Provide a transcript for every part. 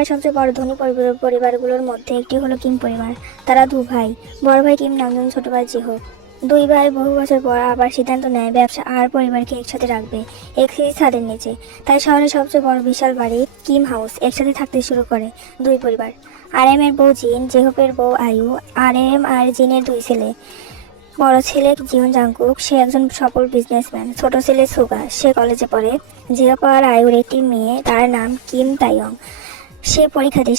ঢাকার সবচেয়ে বড় ধনী পরিবারগুলোর মধ্যে একটি হলো কিম পরিবার। তারা 2 ভাই। বড় ভাই কিম নামজন, ছোট ভাই জিহো। 2 ভাই বহু বছর পর আবার সিদ্ধান্ত নেয় ব্যবসা আর পরিবারকে একসাথে রাখবে, একই ছাদের নিচে। তাই শহরের সবচেয়ে বড় বিশাল বাড়ি কিম হাউস একসাথে থাকতে শুরু করে 2 পরিবার। আর এম এর বউ জিন, জেহপের বউ আয়ু, আর এম আর জিনের 2 ছেলে। বড় ছেলে জিওন জাংকুক, সে একজন সফল বিজনেসম্যান। ছোট ছেলে সুগা, সে কলেজে পড়ে। জিহপ আর আয়ুর একটি মেয়ে, তার নাম কিম তাইয়ং। সে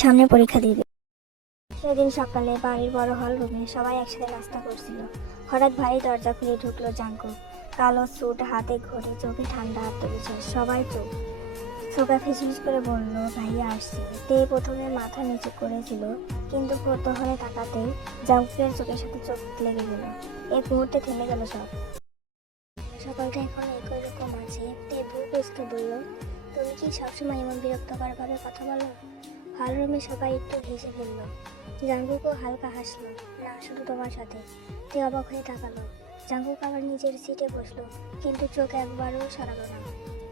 সামনে পরীক্ষা দিবে। সেদিন সকালে বাড়ির বড় হল রুমে সবাই একসাথে নাস্তা করছিল। হঠাৎ ভারী দরজা খুলে ঢুকলো জাংকুক। কালো স্যুট, হাতে ঘড়ি, চোখে ঠান্ডা আত্মবিশ্বাস, সবাই চুপ। সোগা ফিসফিস করে বলল, ভাইয়া আসছে। তে প্রথমে মাথা নিচু করেছিল, কিন্তু প্রত্যহরে তাকাতেই জাংকুকের চোখের সাথে চোখ লেগে গেল। এক মুহূর্তে থেমে গেল সব। সকালটা এখন একই রকম আছে। তে ভুল কুচকে বলল, তুমি কি সবসময় এমন বিরক্তকর ভাবে কথা বলো? হল রুমে সবাই একটু হেসে ফেলল। জাংকুকও হালকা হাসলো। না, শুধু তোমার সাথে। তে অবাক হয়ে তাকালো। জাংকুক আবার নিজের সিটে বসলো, কিন্তু চোখ একবারও সরালো না।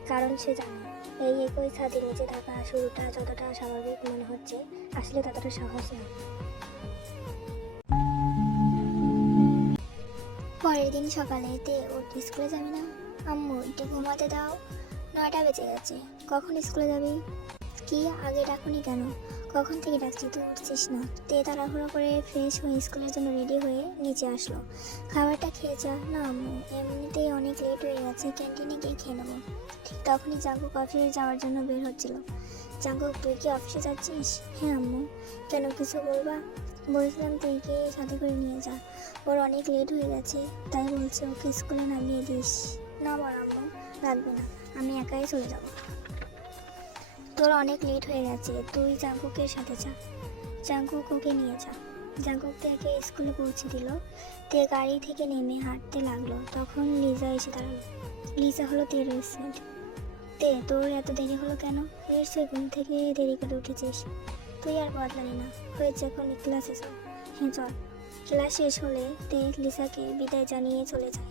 কারণ সে জানে, এই একই ছাদের নিচে থাকা শুরুটা যতটা স্বাভাবিক মনে হচ্ছে, আসলে ততটা সহজ না। পরের দিন সকালে তে ওর স্কুলে যাবি না? আম্মু, একটু ঘুমাতে দাও। 9টা বেজে গেছে। কখন স্কুলে যাবি? কি, আগে ডাকুনি কেন? কখন থেকে ডাকছি, তুই উঠছিস না। তে তাড়াহুড়ো করে ফ্রেশ হয়ে স্কুলের জন্য রেডি হয়ে নিচে আসলো। খাবারটা খেয়ে যা। না আম্মু, এমনিতেই অনেক লেট হয়ে গেছে, ক্যান্টিনে গিয়ে খেয়ে নেবো। ঠিক তখনই জাংকুক অফিসে যাওয়ার জন্য বের হচ্ছিল। জাংকুক, তুই কি অফিসে যাচ্ছিস? হ্যাঁ আম্মু। কেন, কিছু বলবা? বলছিলাম তুই কি সাথে করে নিয়ে যা, ওর অনেক লেট হয়ে গেছে, তাই বলছে ওকে স্কুলে নামিয়ে দিস। না বড় আম্মু, লাগবে না, আমি একাই চলে যাব। তোর অনেক লেট হয়ে গেছে, তুই জাংকুকের সাথে যা। জাংকুক ওকে নিয়ে যা। জাংকুক তেকে স্কুলে পৌঁছে দিল। তে গাড়ি থেকে নেমে হাঁটতে লাগলো। তখন লিজা এসে দাঁড়ালো। লিজা হলো তের রেস্টুরেন্ট। তে, তোর এত দেরি হলো কেন? নিশ্চয়ই ঘুম থেকে দেরি করে উঠেছিস। তুই আর বদলালি না, হয়েছে, এখন ক্লাসে চল। হ্যাঁ চল। ক্লাস শেষ হলে তে লিসাকে বিদায় জানিয়ে চলে যায়।